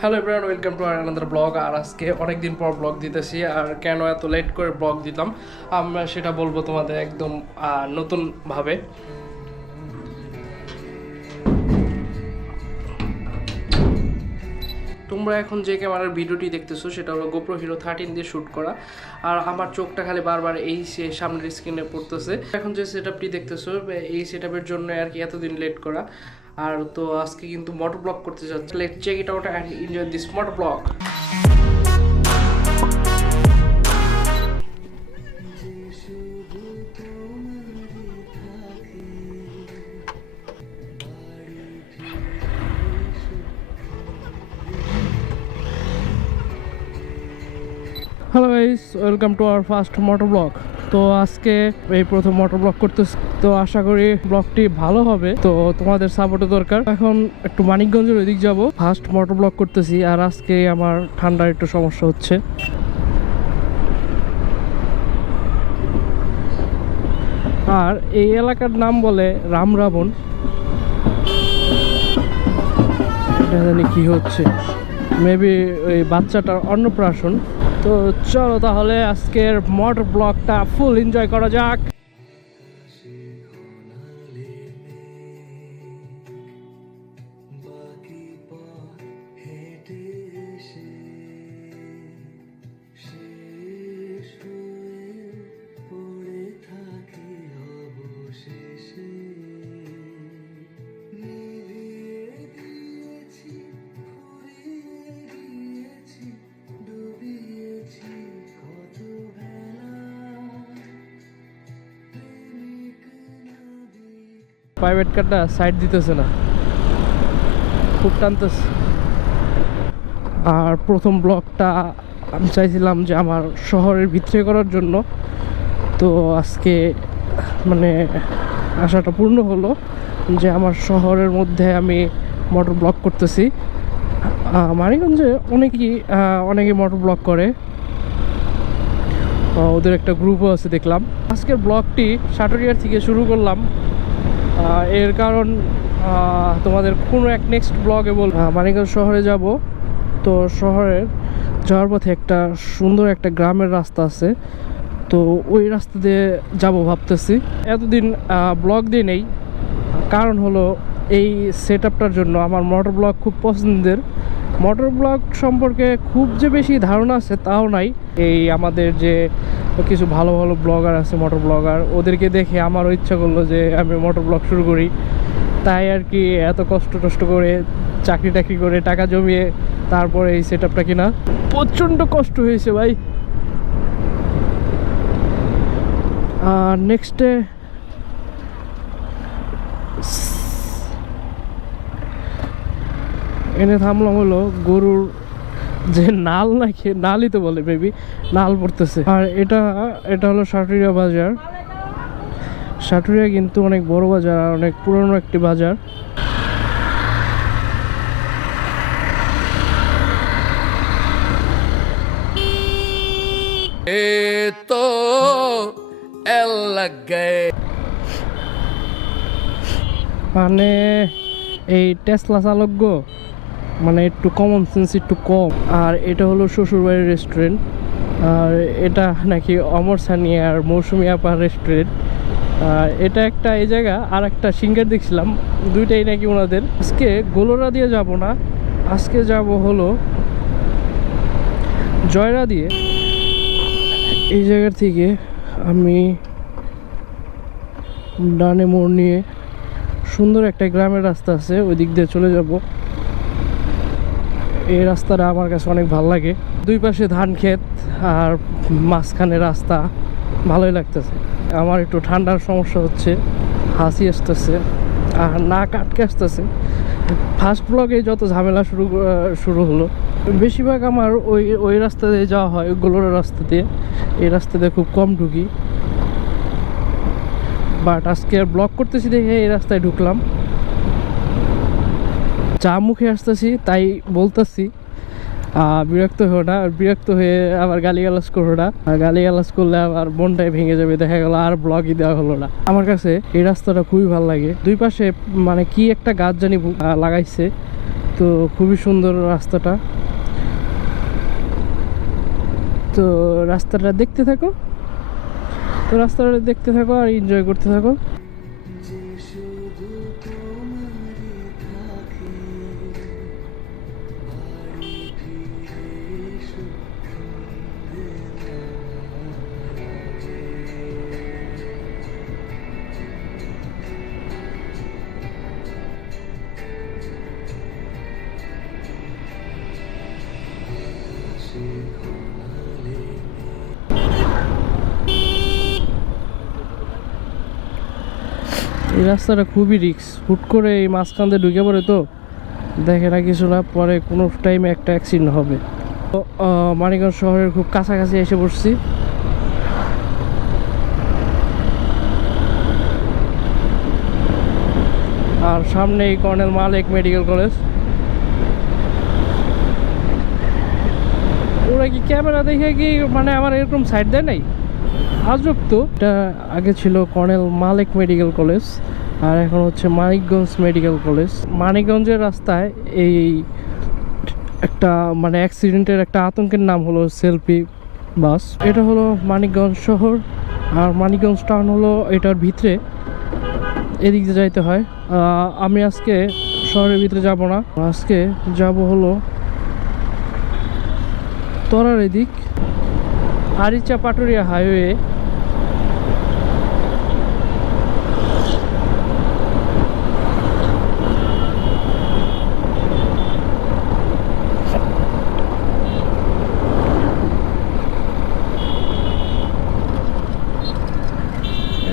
Hello everyone, welcome to another blog. আর আজকে অনেকদিন পর ব্লগ দিতেছি। আর কেন এত লেট করে ব্লগ দিতাম আমরা সেটা বলবো তোমাদের একদম নতুনভাবে। তোমরা এখন যে ক্যামেরার ভিডিওটি দেখতেছো সেটা হলো গোপ্রো হিরো 13 দিয়ে শ্যুট করা। আর আমার চোখটা খালি বারবার এই সামনের স্ক্রিনে পড়তেছে। এখন যে সেটআপটি দেখতেছো এই সেটআপের জন্য আর কি এতদিন লেট করা। আর তো আজকে কিন্তু মোটর ব্লগ করতে যাচ্ছে। Let's check it out and enjoy this motor blog. Hello guys, welcome to our first motor blog. তো আজকে এই প্রথম মোটর ব্লগ করতেছি, তো আশা করি ব্লগটি ভালো হবে। তো তোমাদের সাপোর্টের দরকার। এখন একটু মানিকগঞ্জের ওইদিক যাব, ফার্স্ট মোটর ব্লগ করতেছি। আর আজকে আমার ঠান্ডার একটু সমস্যা হচ্ছে। আর এই এলাকার নাম বলে রামরাবণ। এটা জানি কি হচ্ছে, মেবি ওই বাচ্চাটার অন্নপ্রাশন। তো চলো তাহলে আজকের মোটর ব্লগটা ফুল এনজয় করা যাক। প্রাইভেট কারটা সাইড দিতেছে না, খুব টানতেছে। আর প্রথম ব্লগটা আমি চাইছিলাম যে আমার শহরের ভিতরে করার জন্য। তো আজকে মানে আশাটা পূর্ণ হলো যে আমার শহরের মধ্যে আমি মোটর ব্লগ করতেছি। মানিকগঞ্জে অনেকেই মোটর ব্লগ করে, ওদের একটা গ্রুপও আছে দেখলাম। আজকের ব্লগটি সাটুরিয়ার থেকে শুরু করলাম। এর কারণ তোমাদের কোনো এক নেক্সট ব্লগে মানিকগঞ্জ শহরে যাব। তো শহরের যাওয়ার পথে একটা সুন্দর একটা গ্রামের রাস্তা আছে, তো ওই রাস্তা দিয়ে যাব ভাবতেছি। এতদিন ব্লগ দিয়ে নেই, কারণ হলো এই সেটআপটার জন্য। আমার মোটর ব্লগ খুব পছন্দের। মোটর ব্লগ সম্পর্কে খুব যে বেশি ধারণা আছে তাও নাই। এই আমাদের যে কিছু ভালো ভালো ব্লগার আছে, মোটর ব্লগার, ওদেরকে দেখে আমারও ইচ্ছা করলো যে আমি মোটর ব্লগ শুরু করি। তাই আর কি এত কষ্ট করে চাকরি টাকরি করে টাকা জমিয়ে তারপরে এই সেটআপটা কিনা। প্রচণ্ড কষ্ট হয়েছে ভাই। নেক্সটে এনে থামলাম হলো গরুর যে নাল, নাকি নালই তো বলে, বেবি নাল পড়তেছে। আর এটা হলো সাটুরিয়া বাজার। সাটুরিয়া কিন্তু অনেক বড় বাজার, অনেক পুরনো একটি বাজার। মানে এই টেসলা চালক মানে একটু কমন সেন্স একটু কম। আর এটা হলো শ্বশুরবাড়ির রেস্টুরেন্ট। আর এটা নাকি অমর সানি আর মৌসুমি আপার রেস্টুরেন্ট। আর এটা একটা এই জায়গা, আর একটা সিঙ্গার দেখছিলাম, দুইটাই নাকি ওনাদের। আজকে গোলরা দিয়ে যাব না, আজকে যাব হলো জয়রা দিয়ে। এই জায়গার থেকে আমি ডানে মোড় নিয়ে সুন্দর একটা গ্রামের রাস্তা আছে, ওই দিক দিয়ে চলে যাব। এই রাস্তাটা আমার কাছে অনেক ভালো লাগে। দুই পাশে ধান ক্ষেত আর মাঝখানে রাস্তা, ভালোই লাগতেছে। আমার একটু ঠান্ডার সমস্যা হচ্ছে, হাসি আসতেছে আর নাক আটকে আসতেছে। ফার্স্ট ব্লগে যত ঝামেলা শুরু হলো, বেশিরভাগ আমার ওই রাস্তা দিয়ে যাওয়া হয়, গোলরা রাস্তা দিয়ে। এই রাস্তা দিয়ে খুব কম ঢুকি, বাট আজকে ব্লগ করতেছি দেখে এই রাস্তায় ঢুকলাম। চা মুখে আসতেছি তাই বলতেছি, বিরক্ত হো না। বিরক্ত হয়ে আবার গালিগালাজ করো না, গালিগালাজ করলে আবার মনটাই ভেঙে যাবে, দেখা গেল আর ব্লগই দেওয়া হলো না। আমার কাছে এই রাস্তাটা খুবই ভালো লাগে। দুই পাশে মানে কি একটা গাছ জানি লাগাইছে, তো খুবই সুন্দর রাস্তাটা। তো রাস্তাটা দেখতে থাকো আর এনজয় করতে থাকো। এই রাস্তাটা খুবই রিস্ক, হুট করে এই মাঝখান দিয়ে ঢুকে পড়ে তো দেখে না কিছু না, পরে কোনো টাইমে একটা অ্যাক্সিডেন্ট হবে। তো মানিকগঞ্জ শহরের খুব কাছাকাছি এসে পড়ছি। আর সামনেই কর্নেল মালেক মেডিকেল কলেজ। ওরা কি ক্যামেরা দেখে কি মানে আমার এরকম সাইড দেয় নাই? আজব তো। এটা আগে ছিল কর্নেল মালেক মেডিকেল কলেজ, আর এখন হচ্ছে মানিকগঞ্জ মেডিকেল কলেজ। মানিকগঞ্জের রাস্তায় এই একটা মানে অ্যাক্সিডেন্টের একটা আতঙ্কের নাম হলো সেলফি বাস। এটা হলো মানিকগঞ্জ শহর, আর মানিকগঞ্জ টাউন হলো এটার ভিতরে, এদিক দিয়ে যাইতে হয়। আমি আজকে শহরের ভিতরে যাব না, আজকে যাব হলো তরার এদিক, আরিচা পাটুরিয়া হাইওয়ে।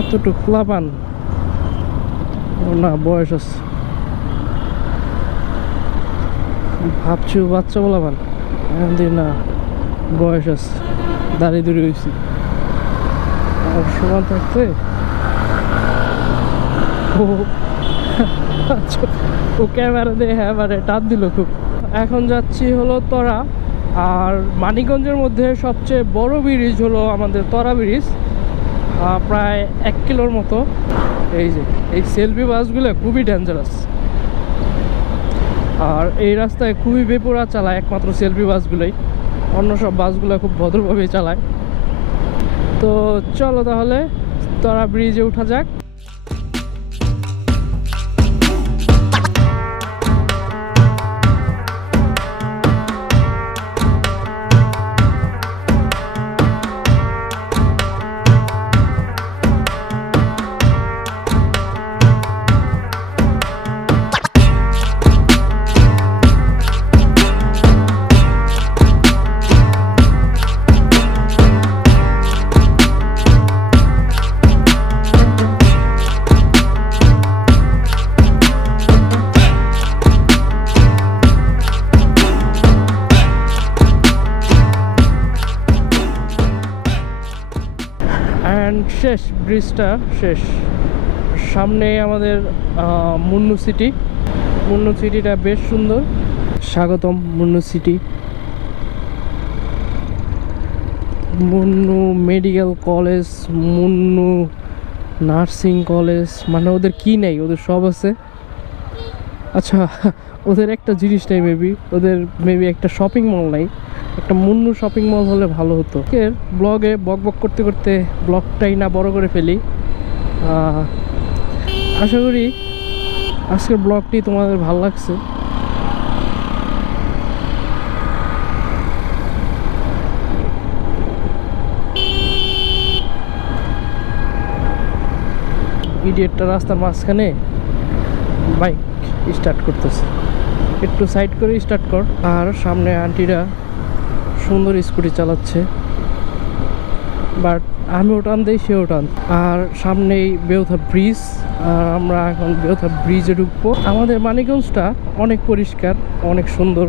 এতটুকু প্লাবান না, বয়স আছে ভাবছি বাচ্চা বলাবান না, বয়স আছে, দাঁড়িয়ে দূরে হয়েছি। আর সমান থাকতে ও ক্যামেরা দিয়ে হ্যাঁ মানে টান দিল খুব। এখন যাচ্ছি হলো তরা। আর মানিকগঞ্জের মধ্যে সবচেয়ে বড় ব্রিজ হলো আমাদের তরা ব্রিজ, প্রায় 1 কিলোর মতো। এই যে এই সেলফি বাসগুলো খুবই ডেঞ্জারাস, আর এই রাস্তায় খুবই বেপরোয়া চালায় একমাত্র সেলফি বাসগুলোই, অন্য সব বাসগুলো খুব ভদ্রভাবে চালায়। তো চলো তাহলে তরা ব্রিজে ওঠা যাক। শেষ, ব্রিজটা শেষ। সামনে আমাদের মুন্নু সিটিটা বেশ সুন্দর। স্বাগতম Munnu city. Munnu medical college, Munnu nursing college, মানে ওদের কি নেই, ওদের সব আছে। আচ্ছা, ওদের একটা জিনিস নেই, ওদের মেবি একটা শপিং মল নাই। একটা মুন্নু শপিং মল হলে ভালো হতো। এর ব্লগে বক করতে করতে ব্লগটাই না বড় করে ফেলি। আশা করি আজকের ব্লগটি তোমাদের ভালো লাগছে। ইডিয়েটটা রাস্তার মাঝখানে বাইক স্টার্ট করতেছে, একটু সাইড করে স্টার্ট কর। আর সামনে আন্টিরা সুন্দর স্কুটি চালাচ্ছে, বাট আমিও টান দেই, সেও টান। আর সামনেই বেউথা ব্রিজ, আর আমরা এখন বেউথা ব্রিজে ঢুকবো। আমাদের মানিকগঞ্জটা অনেক পরিষ্কার, অনেক সুন্দর।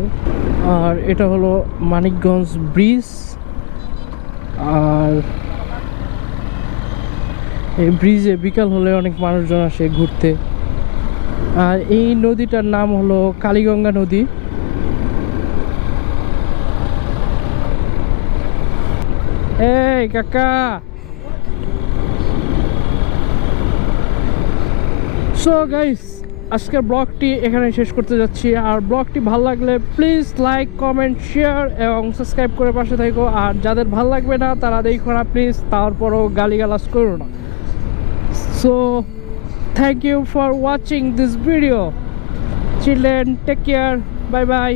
আর এটা হলো মানিকগঞ্জ ব্রিজ। আর এই ব্রিজে বিকাল হলে অনেক মানুষজন আসে ঘুরতে। আর এই নদীটার নাম হলো কালীগঙ্গা নদী। এই কাকা, সো গাইস আজকের ব্লগটি এখানে শেষ করতে যাচ্ছি। আর ব্লগটি ভালো লাগলে প্লিজ লাইক, কমেন্ট, শেয়ার এবং সাবস্ক্রাইব করে পাশে থাকো। আর যাদের ভালো লাগবে না তারা দেখো না প্লিজ, তারপরও গালিগালাজ করো না। So thank you for watching this video. Children, take care, bye by.